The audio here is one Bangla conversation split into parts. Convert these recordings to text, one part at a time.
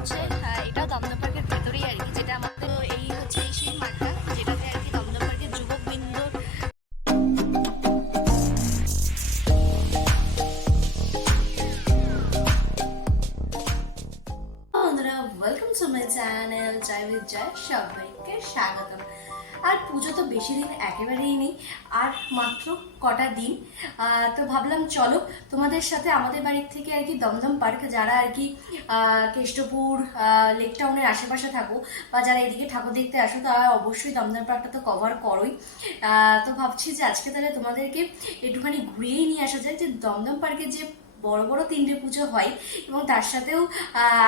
হচ্ছে এটা এটাও দমদম পার্কের ভেতরেই আর কি যেটা আমাদের জয় সবাইকে স্বাগতম। আর পুজো তো বেশি দিন একেবারেই নেই, আর মাত্র কটা দিন। তো ভাবলাম চলো তোমাদের সাথে আমাদের বাড়ির থেকে আর কি দমদম পার্ক যারা আর কি কেষ্টপুর লেক টাউনের আশেপাশে থাকো বা যারা এদিকে ঠাকুর দেখতে আসো, তারা অবশ্যই দমদম পার্কটা তো কভার করোই। তো ভাবছি যে আজকে তাহলে তোমাদেরকে একটুখানি ঘুরিয়েই নিয়ে আসা যায় যে দমদম পার্কে যে বড় বড় তিনটে পুজো হয় এবং তার সাথেও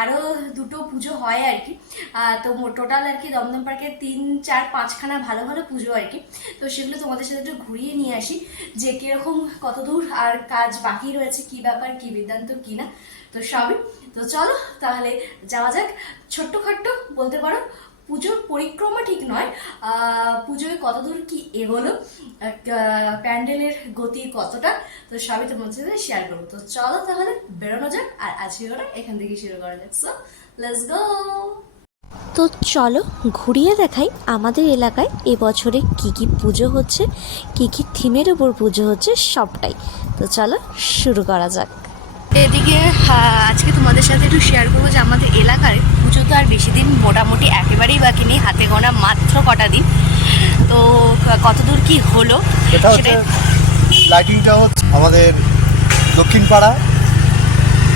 আরও দুটো পুজো হয় আর কি। তো টোটাল আর কি দমদম পার্কে তিন, চার, পাঁচখানা ভালো ভালো পুজো আর কি। তো সেগুলো তোমাদের সাথে একটু ঘুরিয়ে নিয়ে আসি যে কীরকম কত দূর আর কাজ বাকি রয়েছে, কি ব্যাপার, কি বৃত্তান্ত কি না। তো সবই। তো চলো তাহলে যাওয়া যাক। ছোট্টখাট্ট বলতে পারো পুজোর পরিক্রমা ঠিক নয়। আহ, পুজোয় কতদূর কি এগোলো প্যান্ডেলের গতি কতটা তো সবই তোমার সাথে শেয়ার করব। তো চলো তাহলে বেরোনো যাক আর আজকে ওরা এখান থেকে শুরু করা যাক। সো লেটস গো তো চলো ঘুরিয়ে দেখাই আমাদের এলাকায় এবছরে কি কি পুজো হচ্ছে কি কি থিমের উপর পুজো হচ্ছে সবটাই। তো চলো শুরু করা যাক। এদিকে আজকে তোমাদের সাথে একটু শেয়ার করব যে আমাদের এলাকার পুজো তো আর বেশি দিন মোটামুটি একেবারেই বাকি নেই। হাতে গোনা মাত্র কটা দিন। তো কতদূর কি হলো সেটাই লাইটিংটা হচ্ছে আমাদের দক্ষিণ পাড়া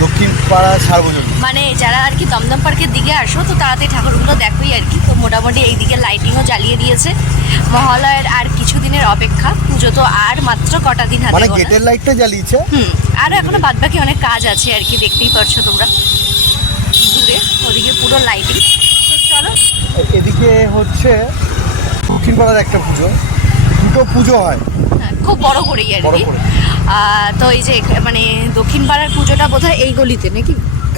দক্ষিণ পাড়া সার্বজনীন। মানে যারা আর কি দমদম পার্কের দিকে আসো তো তাড়াতাড়ি ঠাকুরগুলো দেখোই আর কি। তো মোটামুটি এইদিকে লাইটিংও জ্বালিয়ে দিয়েছে। মহালয়ের আর কিছুদিনের অপেক্ষা। পুজো তো আর মাত্র কটা দিন হাতে মানে। গেটের লাইটটা জ্বালিয়েছে? হুম আর এখনও বাদ বাকি অনেক কাজ আছে আর কি দেখতেই পারছ তোমরা। দূরে ওদিকে পুরো লাইটিং তো চলো। এদিকে হচ্ছে দক্ষিণ পাড়ার একটা পুজো। দুটো পুজো হয়। হ্যাঁ, খুব বড় করেই আর কি। তো এই যে মানে দক্ষিণ পাড়ার পুজোটা বোধহয় এই গলিতে নাকি?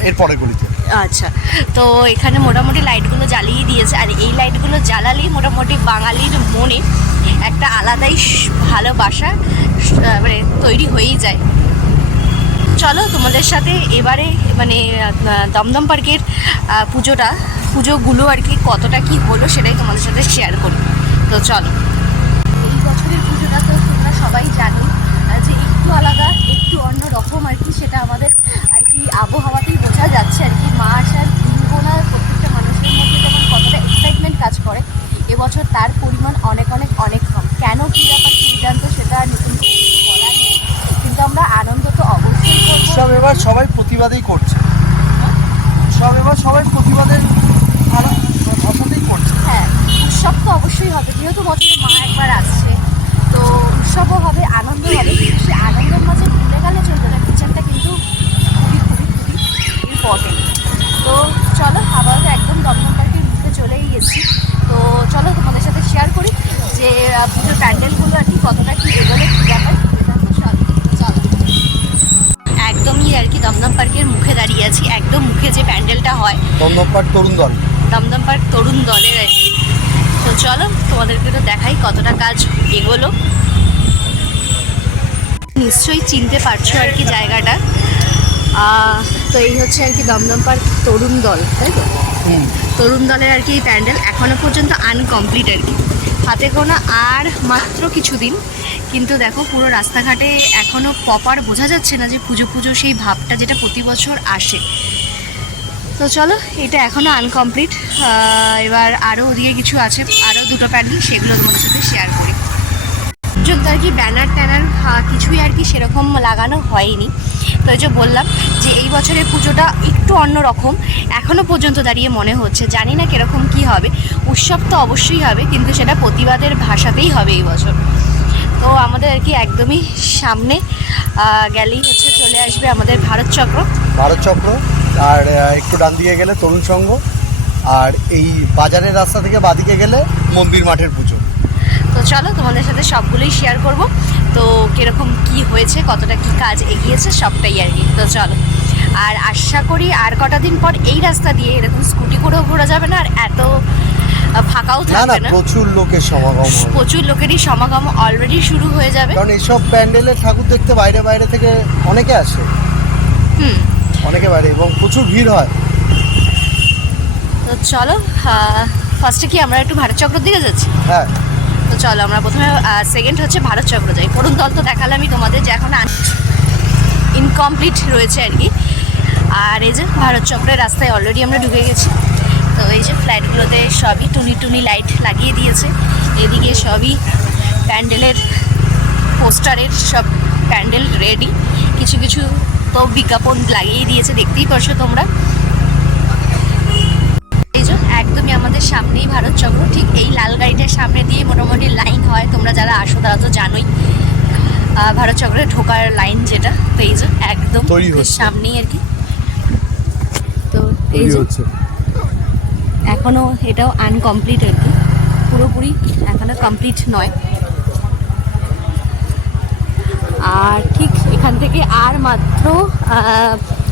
এর পরে গলিতে। আচ্ছা। তো এখানে মোটামুটি লাইটগুলো জ্বালিয়ে দিয়েছে আর এই লাইটগুলো জ্বালালেই মোটামুটি বাঙালির মনে একটা আলাদাই ভালোবাসা মানে তৈরি হয়েই যায়। চলো, তোমাদের সাথে এবারে মানে দমদম পার্কের পুজোটা, পুজোগুলো আর কি কতটা কি হলো সেটাই তোমাদের সাথে শেয়ার করি তো চলো। এই বছরের পুজোটা তো তোমরা সবাই জানো যে একটু আলাদা, একটু অন্য রকম আর কি সেটা আমাদের আর কি আবহাওয়াতেই বোঝা যাচ্ছে আর কি। মা আসার দিন গোনার প্রত্যেকটা মানুষের মধ্যে যেমন কতটা এক্সাইটমেন্ট কাজ করে, এবছর তার পরিমাণ অনেক অনেক অনেক কম কেন কী ব্যাপার কী সিদ্ধান্ত সেটা নতুন করে কিছু বলার নেই কিন্তু আমরা আনন্দ তো অবশ্যই করব সব এবার সবাই প্রতিবাদেই করছে। সব এবার সবাই প্রতিবাদের ভাষাতেই করছে। হ্যাঁ উৎসব তো অবশ্যই হবে। যেহেতু বছরে মা একবার আসছে, তো উৎসবও হবে আনন্দ হবে। সেই আনন্দের মাঝে ভুলে গেলে চলবে না। কিচেনটা কিন্তু খুবই খুবই খুবই ইম্পর্টেন্ট তো চলো, আপাতত একদম দমদম পার্কের মুখে চলেই গেছি। তো চলো তোমাদের সাথে শেয়ার করি যে পুজোর প্যান্ডেলগুলো আর কি কতটা কি এগোলে, কী ব্যাপার। দমদম পাড় তরুণ দল। দমদম পার্ক তরুণ দলের আর কি। তো চলো তোমাদেরকে তো দেখাই কতটা কাজ এগোলো। নিশ্চয়ই চিনতে পারছ আর কি জায়গাটা। তো এই হচ্ছে আর কি দমদম পার্ক তরুণ দল তাই তো? তরুণ দলের আর কি এই প্যান্ডেল এখনও পর্যন্ত আনকমপ্লিট আর কি। হাতে গোনা আর মাত্র কিছুদিন। কিন্তু দেখো পুরো রাস্তাঘাটে এখনও প্রপার বোঝা যাচ্ছে না যে পুজো পুজো সেই ভাবটা যেটা প্রতি বছর আসে। তো চলো, এটা এখনও আনকমপ্লিট এবার আরও ওদিকে কিছু আছে আরও দুটো প্যান্ডেল সেগুলো তোমাদের সাথে শেয়ার করি। পর্যন্ত আর কি ব্যানার ট্যানার কিছুই আর কি সেরকম লাগানো হয়নি। তো যে বললাম যে এই বছরের পুজোটা একটু অন্যরকম এখনও পর্যন্ত দাঁড়িয়ে মনে হচ্ছে, জানি না কীরকম কি হবে। উৎসব তো অবশ্যই হবে, কিন্তু সেটা প্রতিবাদের ভাষাতেই হবে এই বছর। তো আমাদের আর কি একদমই সামনে গেলেই হচ্ছে চলে আসবে আমাদের ভারত চক্র। ভারত চক্র? আর একটু ডান দিকে গেলে তরুণ সংঘ আর এই বাজারের রাস্তা থেকে বাদিকে গেলে মন্দির মাঠের পুজো। তো চলো তোমাদের সাথে সবগুলোই শেয়ার করব। তো কীরকম কি হয়েছে কতটা কি কাজ এগিয়েছে সবটাই আর কি। তো চলো। আর আশা করি আর কটা দিন পর এই রাস্তা দিয়ে এরকম স্কুটি করেও ঘোরা যাবে না আর এত ফাঁকাও থাকবে না। প্রচুর লোকের সমাগম প্রচুর লোকেরই সমাগম অলরেডি শুরু হয়ে যাবে। কারণ এইসব প্যান্ডেলের ঠাকুর দেখতে বাইরে বাইরে থেকে অনেকে আসে। হুম। অনেকে বাইরে এবং প্রচুর ভিড় হয়। তো চলো ফার্স্টে কি আমরা একটু ভারত চক্রের দিকে যাচ্ছি? হ্যাঁ। তো চলো আমরা প্রথমে সেকেন্ড হচ্ছে ভারত চক্র যাই। করুণ দল তো দেখালামই তোমাদের যে এখন ইনকমপ্লিট রয়েছে আর কি। আর এই যে ভারত চক্রের রাস্তায় অলরেডি আমরা ঢুকে গেছি। তো এই যে ফ্ল্যাটগুলোতে সবই টুনি টুনি লাইট লাগিয়ে দিয়েছে। এদিকে সবই প্যান্ডেলের পোস্টারের সব প্যান্ডেল রেডি কিছু কিছু তো বিজ্ঞাপন লাগিয়ে দিয়েছে দেখতেই পারছ তোমরা। এই যে একদমই আমাদের সামনেই ভারত চক্র ঠিক এই লাল গাড়িটার সামনে দিয়ে মোটামুটি লাইন হয় তোমরা যারা আসো তারা তো জানোই। ভারত চক্রে ঢোকার লাইন যেটা তো এই একদম। সামনেই আর কি। তো এই এখনও এটাও আনকমপ্লিট আর কি পুরোপুরি এখনও কমপ্লিট নয়। আর ঠিক এখান থেকে আর মাত্র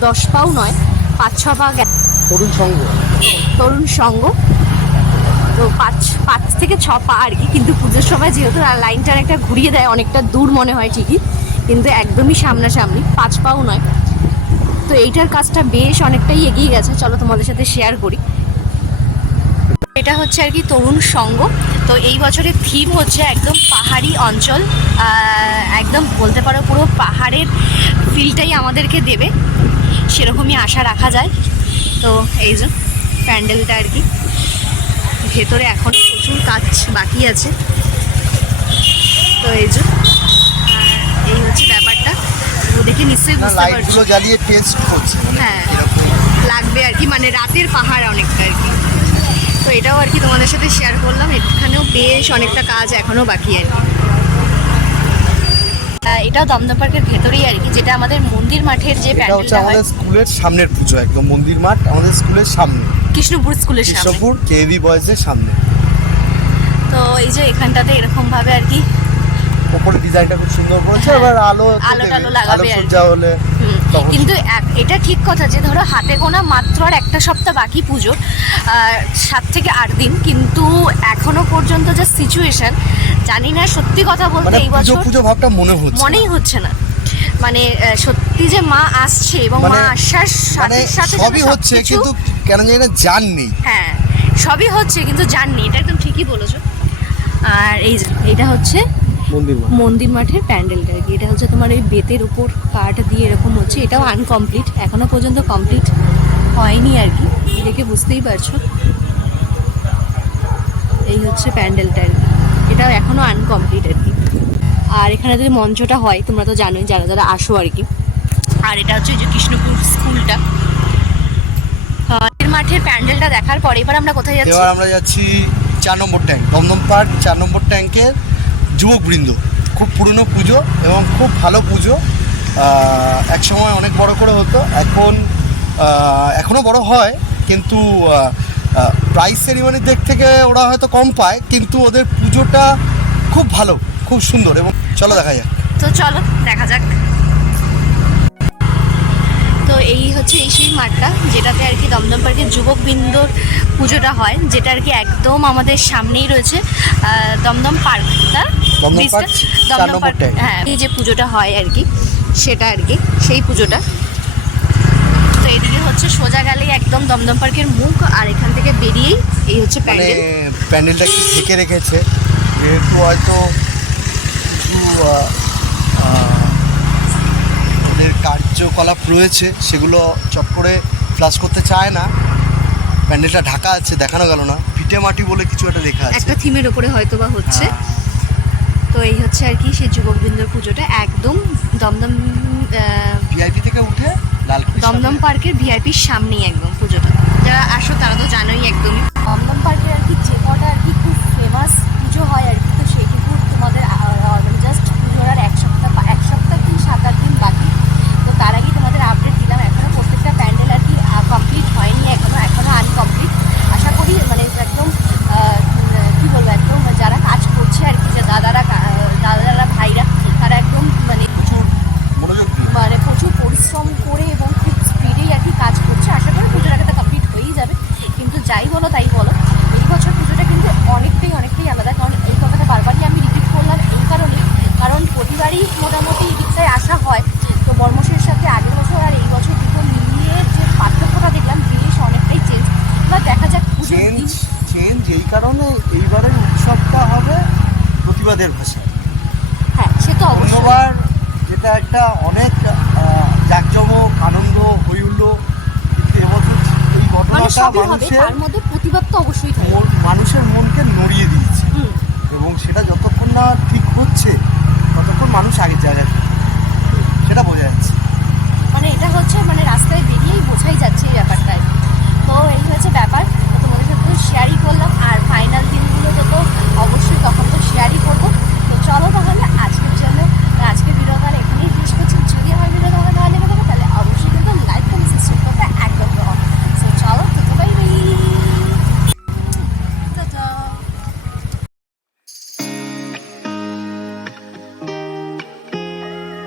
দশ পাও নয় পাঁচ ছ পা তরুণ সঙ্গ তরুণ সঙ্গ তো পাঁচ পাঁচ থেকে ছ পা আর কি কিন্তু পুজোর সময় যেহেতু লাইনটা একটা ঘুরিয়ে দেয় অনেকটা দূর মনে হয় ঠিকই কিন্তু একদমই সামনাসামনি পাঁচ পাও নয়। তো এইটার কাজটা বেশ অনেকটাই এগিয়ে গেছে। চলো তোমাদের সাথে শেয়ার করি। এটা হচ্ছে আর কি তরুণ সঙ্গ তো এই বছরের থিম হচ্ছে একদম পাহাড়ি অঞ্চল। একদম বলতে পারো পুরো পাহাড়ের ফিলটাই আমাদেরকে দেবে। সেরকমই আশা রাখা যায়। তো এই যে প্যান্ডেলটা আর কি। ভেতরে এখনও প্রচুর কাজ বাকি আছে। তো এই যে এই হচ্ছে ব্যাপারটা। দেখে নিশ্চয়ই বুঝতে পারছ। জ্বালিয়ে টেস্ট করছে। মানে হ্যাঁ। লাগবে আর কি। মানে রাতের পাহাড় অনেকটা আর কি। তো এটাও আর কি তোমাদের সাথে শেয়ার করলাম। এখানেও বেশ অনেকটা কাজ এখনও বাকি আর কি। এটাও দমদম পার্কের ভেতরেই আর কি যেটা আমাদের মন্দির মাঠের যে হচ্ছে প্যান্ডেলটা আমাদের স্কুলের সামনের পুজো একদম মন্দির মাঠ আমাদের স্কুলের সামনে। কৃষ্ণপুর স্কুলের সামনে। কৃষ্ণপুর কেভি বয়েজের সামনে। তো এই যে এখানটাতে এরকম ভাবে আর কি ওপরে ডিজাইনটা খুব সুন্দর করেছে হ্যাঁ। এবার আলো আলো টালো লাগাবে আর কি। হলে কিন্তু এটা ঠিক কথা যে ধরো হাতে গোনা মাত্র আর একটা সপ্তাহ বাকি পুজোর আর সাত থেকে আট দিন কিন্তু এখনও পর্যন্ত যে সিচুয়েশন জানি না সত্যি কথা বলতে মানে এই বছর পুজো ভাবটা মনে হচ্ছে মনেই হচ্ছে না। মানে সত্যি যে মা আসছে এবং মা মানে- আসার মানে সাথে সাথে সবই হচ্ছে কিন্তু কেন জানি না জান নেই হ্যাঁ সবই হচ্ছে কিন্তু জাননি এটা একদম ঠিকই বলেছ। আর এই এটা হচ্ছে মন্দির মাঠের প্যান্ডেলটা আর কি। এটা হচ্ছে তোমার ওই বেতের উপর কাঠ দিয়ে এরকম হচ্ছে। এটাও আনকমপ্লিট এখনও পর্যন্ত কমপ্লিট হয়নি আর কি। দেখে বুঝতেই পারছ। এই হচ্ছে প্যান্ডেলটা আর কি। এটাও এখনও আনকমপ্লিট আর কি। আর এখানে যদি মঞ্চটা হয় তোমরা তো জানোই যারা যারা আসো আর কি। আর এটা হচ্ছে যে কৃষ্ণপুর স্কুলটা। এর মাঠের প্যান্ডেলটা দেখার পরে এবার আমরা কোথায় যাচ্ছি? এবার আমরা যাচ্ছি চার নম্বর ট্যাঙ্ক দমদম পার্ক চার নম্বর ট্যাঙ্কের যুবকবৃন্দ খুব পুরনো পুজো এবং খুব ভালো পুজো। এক সময় অনেক বড় করে হতো। এখন এখনও এখনও বড় হয়, কিন্তু প্রাইস সেরিমনির দিক থেকে ওরা হয়তো কম পায়, কিন্তু ওদের পুজোটা খুব ভালো, খুব সুন্দর এবং চলো দেখা যাক। তো চলো, দেখা যাক। তো এই হচ্ছে এই সেই মাঠটা, যেটাতে আর কি দমদম পার্কের যুবকবৃন্দর পুজোটা হয়, যেটা আর কি একদম আমাদের সামনেই রয়েছে দমদম পার্কটা। দমদম পার্ক হ্যাঁ এই যে পুজোটা হয় আর কি সেটা আর কি সেই পুজোটা। তো এদিকে হচ্ছে সোজা গেলেই একদম দমদম পার্কের মুখ আর এখান থেকে বেরিয়েই এই হচ্ছে মানে প্যান্ডেল। প্যান্ডেলটা একটু ঢেকে রেখেছে যেহেতু হয়তো কিছু ওদের কার্যকলাপ রয়েছে সেগুলো চট করে ফ্লাশ করতে চায় না। প্যান্ডেলটা ঢাকা আছে দেখানো গেল না। পিঠে মাটি বলে কিছু একটা লেখা আছে। একটা থিমের ওপরে হয়তো বা হচ্ছে। তো এই হচ্ছে আর কি সেই যুবকবৃন্দর পুজোটা একদম দমদম আহ, ভিআইপি থেকে উঠে দমদম পার্কের ভিআইপির সামনেই একদম পুজোটা। যারা আসো তারা তো জানোই একদমই। দমদম পার্কের আর কি যে কটা আর কি খুব ফেমাস পুজো হয় আর কি। বছরই মোটামুটি দীক্ষায় আসা হয়। তো বর্মশের সাথে আগের বছর আর এই বছর দুটো মিলিয়ে যে পার্থক্যটা দেখলাম জিনিস অনেকটাই চেঞ্জ এবার দেখা যাক চেঞ্জ চেঞ্জ এই কারণে এইবারের উৎসবটা হবে প্রতিবাদের ভাষায় হ্যাঁ সে তো অবশ্যই। যেটা একটা অনেক জাঁকজমক আনন্দ হইউল্ল এই মানে মধ্যে প্রতিবাদ তো অবশ্যই মানুষের মনকে নড়িয়ে দিয়েছে। এবং সেটা যতক্ষণ না ঠিক মানুষ আগে যায় যাবে সেটা বোঝা যাচ্ছে। মানে এটা হচ্ছে মানে রাস্তায় বেরিয়েই বোঝাই যাচ্ছে এই ব্যাপারটা তো এই হচ্ছে ব্যাপার। তোমাদের সাথে শেয়ারই করলাম। আর ফাইনাল দিনগুলোতে তো